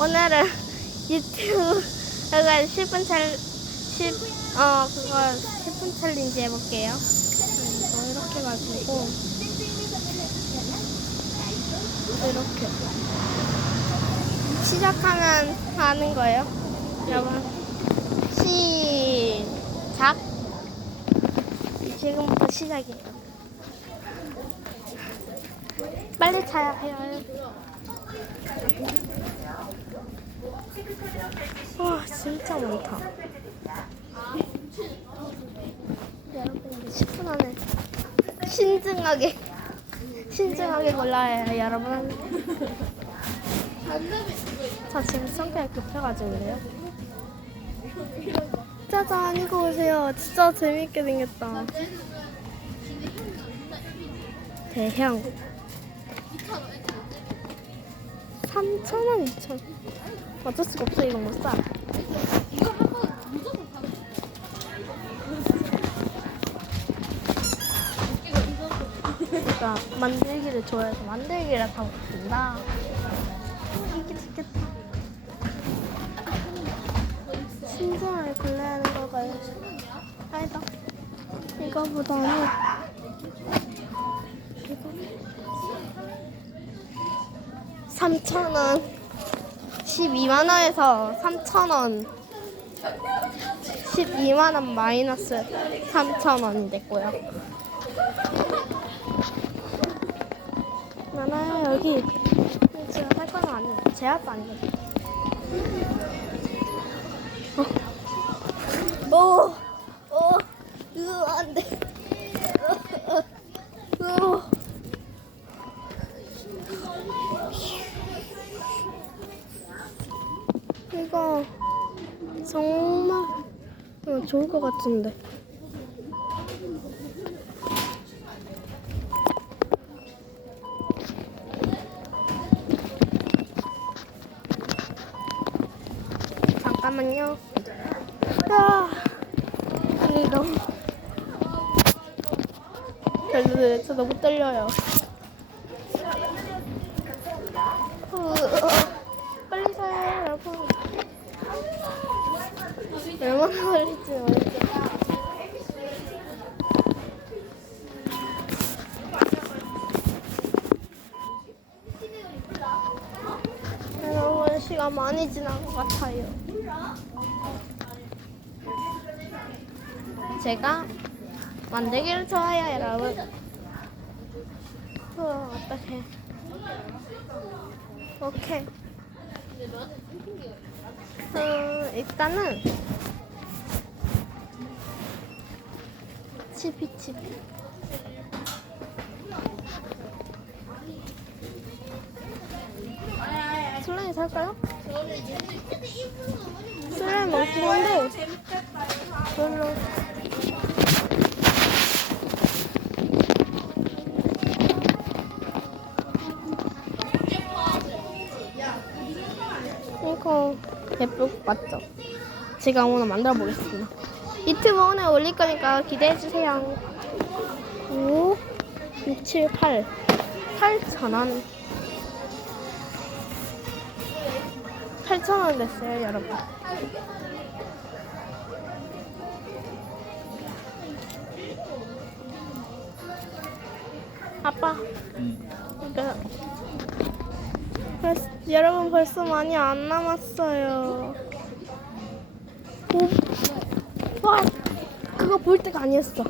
오늘은 유튜브 그거 10분 챌 10, 어 그거 10분 챌린지 해볼게요. 이거 이렇게 가지고 이렇게 시작하면 하는 거예요. 여러분 시작. 지금부터 시작이에요. 빨리 차야 해요. 와 진짜 많다. 여러분 10분 안에 신중하게 신중하게 골라야 해요 여러분. 저 지금 성격이 급해가지고요. 짜잔 이거 보세요. 진짜 재밌게 생겼다. 대형 3,000원, 2,000원. 어쩔 수가 없어, 이건 못 사. 그러니까 만들기를 좋아해서 만들기를 다 못한다. 이게 좋겠다. 신중하게 골라야 하는 거가요. 아니다. 이거보다는 이거 3,000원. 12만원에서 3,000원. 12만원 마이너스 3,000원이 됐고요. 나는 여기 제가 살 거는 아니에요. 제약도 아니거든요 어. 오, 오, 으, 안 돼. 좋을 것 같은데. 잠깐만요. 아, 아니 너무 별로 저 너무 떨려요. 어, 빨리 사요, 여러분. 얼마나 걸릴지 모르겠다. 여러분 시간 많이 지난 것 같아요. 제가 만들기를 좋아해요, 여러분. 어, 어떡해. 오케이. 어, 일단은 치 피 치피 슬라임 살까요? 슬라임 한데 별로 이거 것 같죠? 제가 오늘 만들어 보겠습니다. 유튜브 오늘 올릴 거니까 기대해 주세요. 5, 6, 7, 8. 8,000원. 8,000원 됐어요, 여러분. 아빠, 이거 벌써, 여러분 벌써 많이 안 남았어요. 오, 와, 그거 볼 때가 아니었어.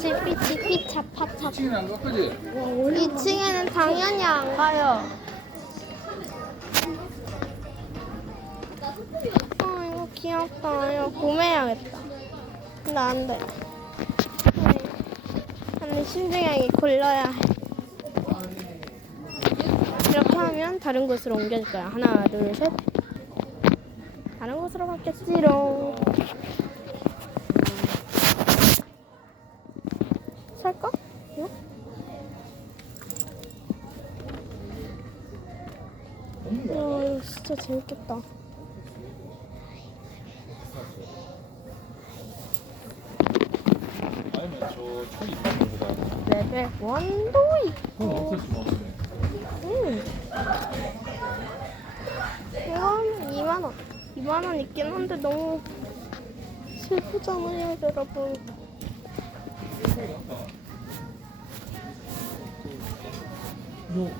지피 지피 차파차. 치킨 안 갖거지? 2층에는 당연히 안 가요. 아 이거 귀엽다. 이거 구매해야겠다. 근데 안 돼. 아니 신중하게 골라야 해. 이렇게 하면 다른 곳으로 옮겨질 거야. 하나, 둘, 셋. 다른 곳으로 갔겠지롱. 살까? 이거? 와, 이거 진짜 재밌겠다. 아니면 저 총이 있는 거보다 레벨 1도 돈 있고. 없네. 2만 원 있긴 한데 너무 슬프잖아요, 여러분. 예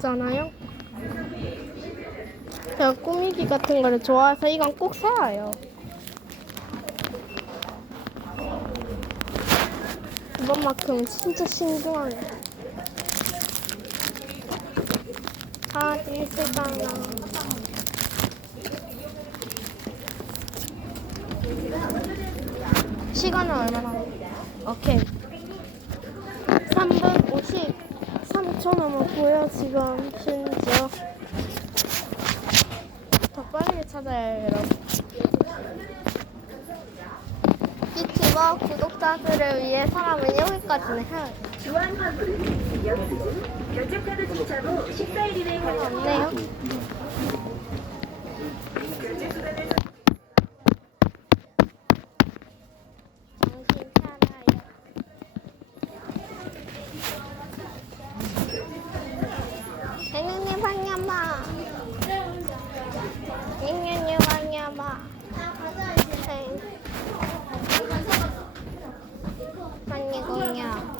쁘고 같잖아요? 제가 꾸미기 같은 거를 좋아해서 이건 꼭 사와요. 이번만큼은 진짜 신중하네. 아, 재밌을까나. 시간은 얼마나? 오케이. 3분 53초 남았고요, 지금, 심지어. 더 빠르게 찾아야 해요, 여러분. 유튜버 구독자들을 위해 사람은 여기까지는. 주한 환불은 여기는 결제카드 1인의 별로 없네요. 결제 수단에서 정신 차려요. 행님 방야마. 행님 방야마. 많이 공야.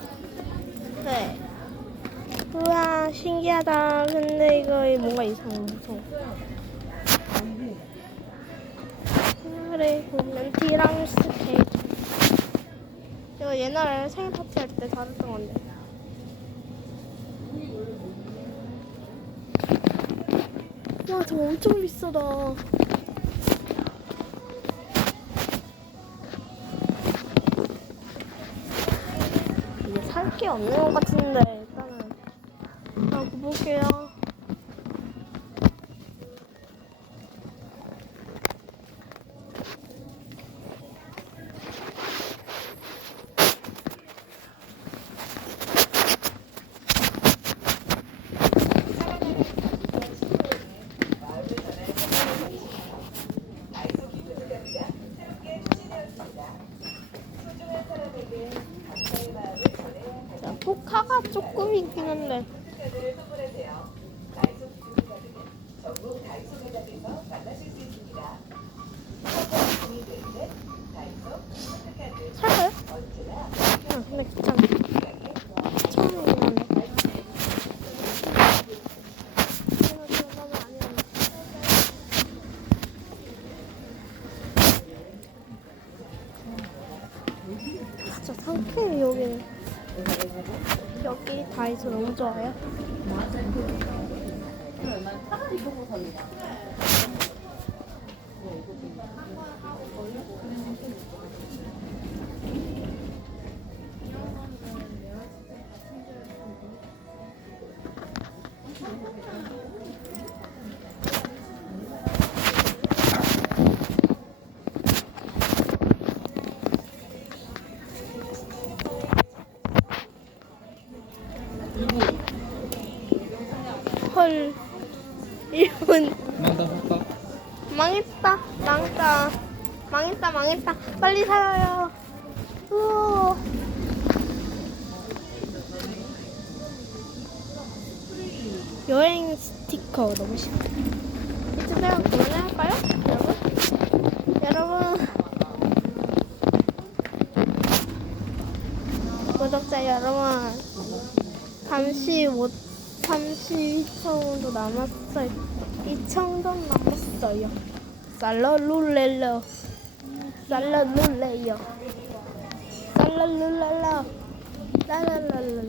네. 우와 신기하다. 근데 이거 뭔가 이상해 그래 보면 티랑 스 케이트. 이거 옛날에 생일 파티 할때 사줬던 건데. 와, 저거 엄청 비싸다. 이게 살 게 없는 것 같은데, 일단은. 아, 볼게요. 자, 포카가 조금 있긴 한데. 살까요? 응, 근데 귀찮아. 처음에 있는데. 이거 들어가면 안 되는데. 진짜 상쾌해 여기는. 여기 다이소 너무 좋아요. 헐. 할까? 망했다. 망했다. 망했다. 망했다. 빨리 살아요. 우와. 여행 스티커 너무 싫어. 이쯤 되면 구매할까요? 여러분? 여러분. 구독자 여러분. 잠시 못 32초 정도 남았어요. 2천 원 남았어요. 살라룰렐러. 살라룰레요. 살라룰랄라. 라라랄라.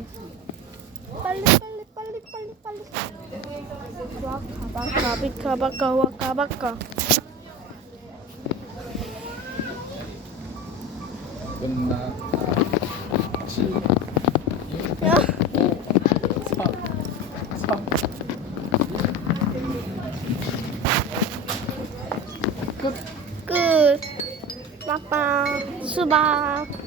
빨리 빨리 빨리 빨리 빨리. 와 가바카 비카바카 와 가바카. 끝나 7 6야5 4 3끝 끝. 빠빠 수박.